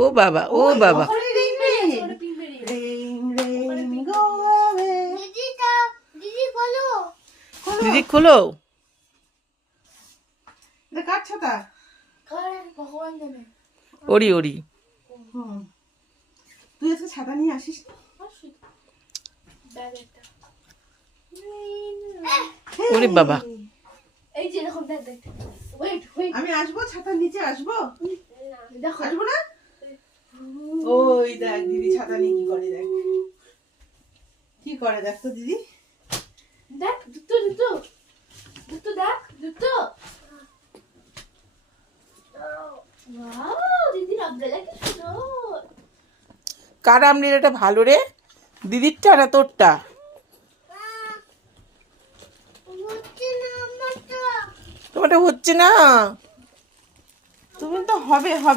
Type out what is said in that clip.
ও বাবা, ও বাবা, দিদি খোলো। ওরি ওরি, তুই আজকে ছাতা নিয়ে আসিস? ওরে বাবা, আমি আসবো, ছাতার নিচে আসবো? আসবো না? ওই দেখ দিদি ছাতা নিয়ে কি করে, দেখ কি করে, দেখ তো দিদি। দেখ দুটো দুটো দুটো দেখ দুটো। ওয়াও দিদির আমব্রেলা কি সুন্দর। কার আমব্রেলাটা ভালো রে, দিদিরটা না তোরটা? তোমারটা হচ্ছে না। তুমি তো হবে হবে